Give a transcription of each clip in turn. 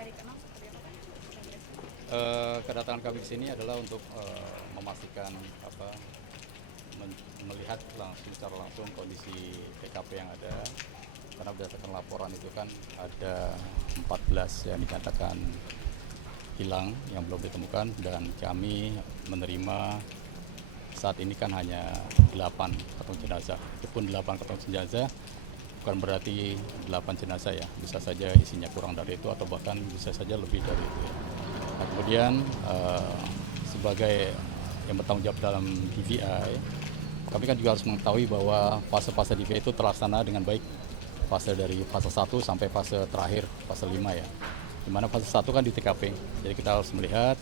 hari ke-6 seperti apa Pak? Kedatangan kami ke sini adalah untuk memastikan melihat secara langsung kondisi TKP yang ada, karena berdasarkan laporan itu kan ada 14 yang dinyatakan hilang yang belum ditemukan, dan kami menerima saat ini kan hanya 8 kantung jenazah. Itu pun 8 kantung jenazah bukan berarti 8 jenazah ya, bisa saja isinya kurang dari itu atau bahkan bisa saja lebih dari itu ya. Nah, kemudian sebagai yang bertanggung jawab dalam DVI, kami kan juga harus mengetahui bahwa fase-fase DVI itu terlaksana dengan baik. Fase dari fase 1 sampai fase terakhir, fase 5 ya. Di mana fase 1 kan di TKP. Jadi kita harus melihat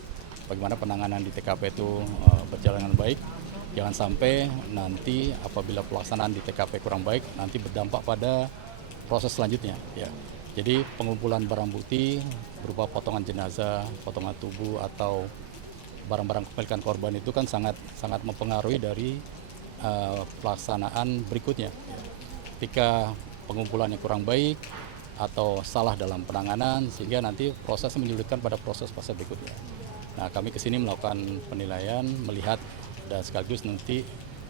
bagaimana penanganan di TKP itu berjalan dengan baik. Jangan sampai nanti apabila pelaksanaan di TKP kurang baik, nanti berdampak pada proses selanjutnya ya. Jadi pengumpulan barang bukti berupa potongan jenazah, potongan tubuh atau barang-barang kepemilikan korban itu kan sangat mempengaruhi dari pelaksanaan berikutnya. Ketika pengumpulannya kurang baik atau salah dalam penanganan, sehingga nanti proses menyulitkan pada proses-proses berikutnya. Nah, kami kesini melakukan penilaian, melihat, dan sekaligus nanti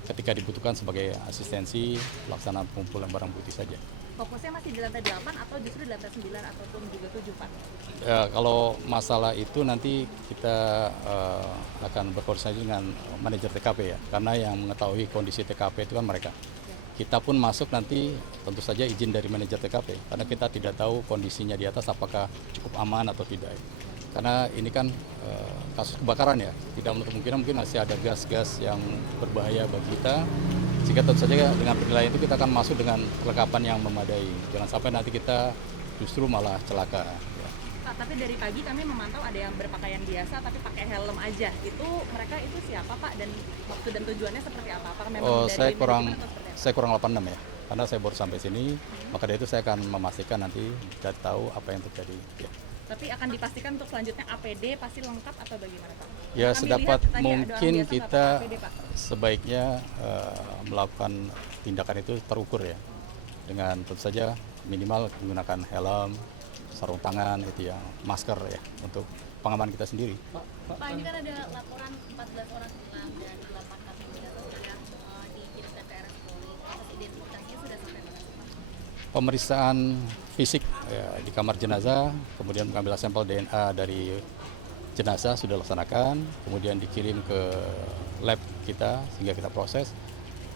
ketika dibutuhkan sebagai asistensi pelaksanaan pengumpulan barang bukti saja. Fokusnya masih di lantai 8 atau justru di lantai 9 ataupun juga 7 Pak? Ya, kalau masalah itu nanti kita akan berkoordinasi dengan manajer TKP ya, karena yang mengetahui kondisi TKP itu kan mereka. Kita pun masuk nanti tentu saja izin dari manajer TKP, karena kita tidak tahu kondisinya di atas apakah cukup aman atau tidak. Karena ini kan kasus kebakaran ya, tidak menutup kemungkinan mungkin masih ada gas-gas yang berbahaya bagi kita. Sehingga tentu saja dengan penilaian itu kita akan masuk dengan perlengkapan yang memadai. Jangan sampai nanti kita justru malah celaka. Ya. Pak, tapi dari pagi kami memantau ada yang berpakaian biasa tapi pakai helm aja. Itu mereka itu siapa Pak, dan maksud dan tujuannya seperti apa? Apakah memang dari Saya kurang manajemen atau seperti apa? saya kurang 86 ya, karena saya baru sampai sini. Maka dari itu saya akan memastikan nanti dan tahu apa yang terjadi. Ya. Tapi akan dipastikan untuk selanjutnya APD pasti lengkap atau bagaimana Pak? Ya, Kami sedapat lihat tadi ada orang mungkin biasa nggak kita pakai APD, Pak. sebaiknya melakukan tindakan itu terukur ya, dengan tentu saja minimal menggunakan helm, sarung tangan itu ya, masker ya, untuk pengaman kita sendiri. Pak, ini kan ada laporan 14 orang hilang dan 8 kantung jenazah sudah dikirimkan ke RS Polri. Proses identifikasinya sudah sampai mana, Pak? Pemeriksaan fisik ya, di kamar jenazah, kemudian mengambil sampel DNA dari jenazah sudah dilaksanakan, kemudian dikirim ke lab kita sehingga kita proses.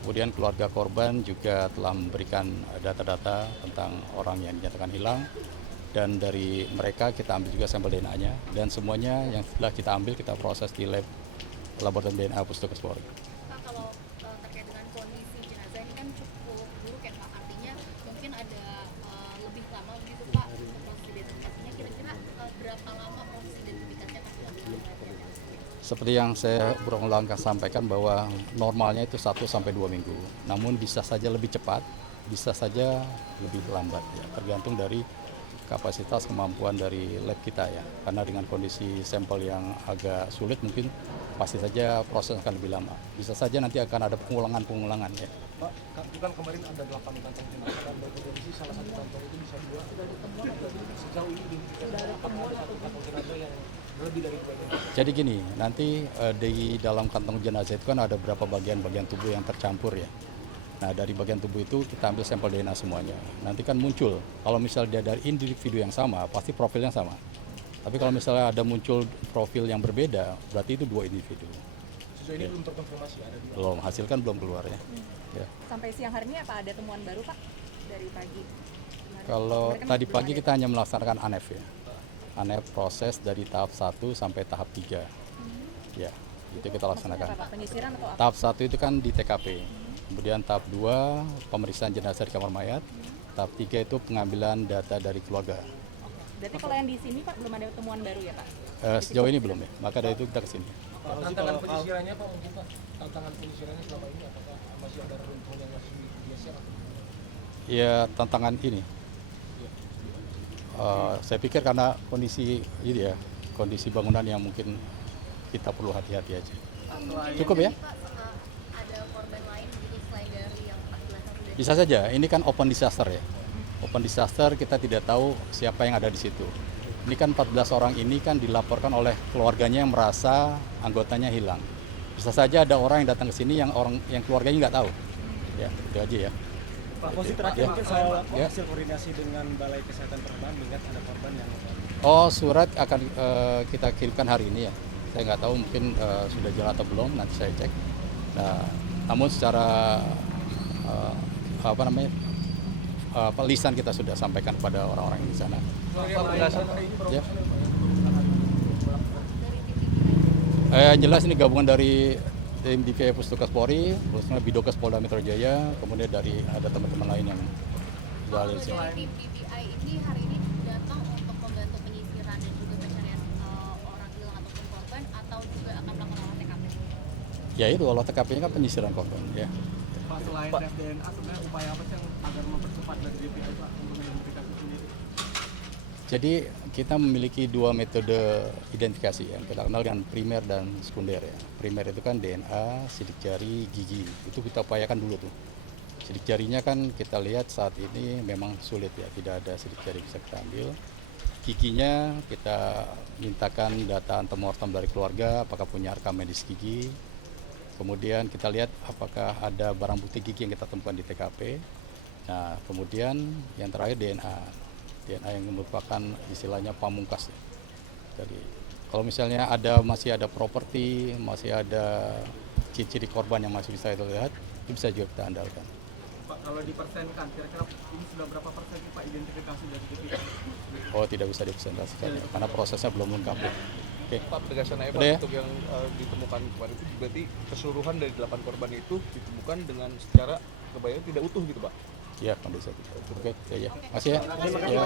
Kemudian keluarga korban juga telah memberikan data-data tentang orang yang dinyatakan hilang, dan dari mereka kita ambil juga sampel DNA-nya, dan semuanya yang setelah kita ambil kita proses di lab laboratorium DNA Puskesmas Polri. Pak, kalau terkait dengan kondisi jenazah ini kan cukup buruk ya Pak. Artinya mungkin ada lebih lama begitu Pak untuk proses identifikasinya. Kira-kira berapa lama proses identifikasinya akan dilakukan oleh pihak RS Polri? Seperti yang saya berulang kali sampaikan bahwa normalnya itu 1 sampai 2 minggu. Namun bisa saja lebih cepat, bisa saja lebih lambat ya, tergantung dari kapasitas kemampuan dari lab kita ya. Karena dengan kondisi sampel yang agak sulit mungkin pasti saja proses akan lebih lama. Bisa saja nanti akan ada pengulangan ya. Pak, bukan kemarin ada 8 kantong jenazah dan berpotensi salah satu kantong itu bisa 2. Sudah ditemukan atau sejauh ini identifikasi apakah ada satu kantong jenazah yang lebih dari 2 jenazah? Jadi gini, nanti di dalam kantong jenazah itu kan ada beberapa bagian-bagian tubuh yang tercampur ya. Nah, dari bagian tubuh itu kita ambil sampel DNA semuanya. Nanti kan muncul, kalau misalnya dia dari individu yang sama, pasti profilnya sama. Tapi kalau misalnya ada muncul profil yang berbeda, berarti itu 2 individu. Sejauh ini belum terkonfirmasi ada di Belum, hasil kan belum keluar ya. Ya. Sampai siang hari ini apa ada temuan baru Pak dari pagi? Kalau Kemarin kan tadi belum pagi ada. kita hanya melaksanakan ANEF ya. ANEF proses dari tahap 1 sampai tahap 3. Ya, itu kita Maksudnya laksanakan. apa, Pak? Penyisiran atau apa? Tahap 1 itu kan di TKP. Kemudian tahap 2 pemeriksaan jenazah di kamar mayat. Tahap 3 itu pengambilan data dari keluarga. Oke. Berarti kalau yang di sini Pak belum ada temuan baru ya Pak? Sejauh ini belum ya, maka dari itu kita kesini. tantangan penyisirannya Pak, mungkin Pak, tantangan penyisirannya selama ini apakah masih ada runtuhan yang masih digeser atau Ya, tantangan ini. Saya pikir karena kondisi ini ya, kondisi bangunan yang mungkin kita perlu hati-hati aja. Cukup ya? Pak, ada korban lain begitu selain dari yang 14 yang sudah Bisa saja, ini kan open disaster ya. Open disaster kita tidak tahu siapa yang ada di situ. Ini kan 14 orang ini kan dilaporkan oleh keluarganya yang merasa anggotanya hilang. Bisa saja ada orang yang datang ke sini yang keluarganya nggak tahu. Ya, itu aja ya. Pak Fosi terakhir Ya. mungkin soal Ya. hasil koordinasi dengan Balai Kesehatan Penerbangan mengingat ada korban yang Surat akan kita kirimkan hari ini ya. Saya nggak tahu mungkin sudah jalan atau belum, nanti saya cek. Nah, namun secara lisan kita sudah sampaikan kepada orang-orang di sana. Ya. Jelas ini gabungan dari tim DVI Pustukas Polri, khususnya Bidokes Polda Metro Jaya, kemudian ada teman-teman lain yang sudah ada di sini. Dari tim DPI ini hari ini datang untuk membantu penyisiran dan juga pencarian orang hilang ataupun korban, atau juga akan melakukan olah TKP? Ya itu olah TKP-nya kan penyisiran korban ya. Pak, selain tes DNA sebenarnya upaya apa sih yang agar mempercepat dari DPI Pak untuk identifikasi sendiri? Jadi kita memiliki dua metode identifikasi yang kita kenal dengan primer dan sekunder ya. Primer itu kan DNA, sidik jari, gigi. Itu kita upayakan dulu tuh. Sidik jarinya kan kita lihat saat ini memang sulit ya, tidak ada sidik jari bisa kita ambil. Giginya kita mintakan data antemortem dari keluarga, apakah punya rekam medis gigi. Kemudian kita lihat apakah ada barang bukti gigi yang kita temukan di TKP. Nah, kemudian yang terakhir DNA yang merupakan istilahnya pamungkas. Jadi kalau misalnya masih ada properti, masih ada ciri-ciri korban yang masih bisa kita lihat, itu bisa juga kita andalkan. Pak, kalau dipersenkan, kira-kira ini sudah berapa persen sih Pak identifikasi dari DPI? Oh, tidak bisa dipresentasikan ya, karena prosesnya belum lengkap. Oke. Pak, penegasan aja Pak, Udah ya? untuk yang ditemukan kemarin itu berarti keseluruhan dari 8 korban itu ditemukan dengan secara kebayang tidak utuh gitu Pak? Iya, kondisi. Oke, ya. Masih ya. Ya.